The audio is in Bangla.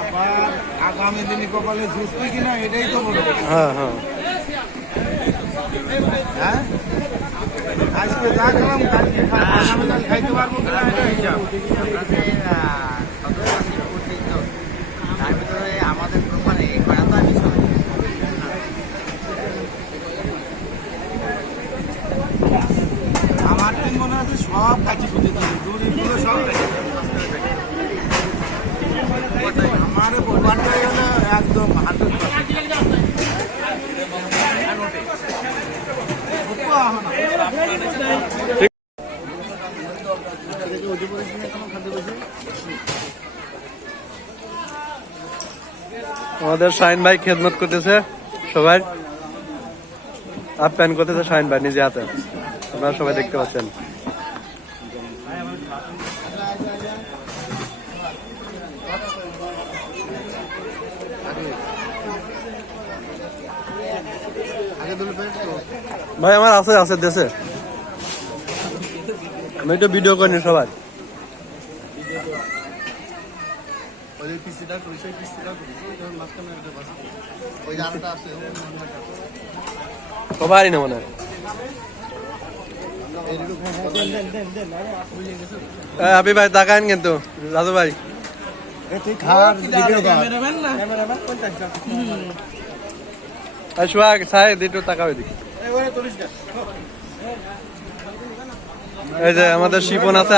আবার আগামী দিনে কপালে সুস্থি কিনা এটাই তো বলো। হ্যাঁ হ্যাঁ হ্যাঁ আজকে যা খেলাম কালকে আগামীকাল খাইতে পারবো কিনা এটা হিসাব। তার ভিতরে আমাদের মানে করা তো আমি আমার দিন মনে আছে সব কাছি খুঁজে দিয়েছে দূরে দূরে সব আমার বাড়তে গেলে একদম হাতের আমাদের শাহিন ভাই খেদমত করতেছে সবাই, আপ্যায়ন করতেছে শাহিন ভাই নিজে হাতে, আপনারা সবাই দেখতে পাচ্ছেন। ভাই আমার আছে আছে দেশে, আমি একটু ভিডিও করিনি সবাই। সবাই না মনে হয় আপনি ভাই তাকান কিন্তু রাজু ভাই সোহাগ সাহেব একটু তাকাবে দিকে। এই যে আমাদের শিপন আছে।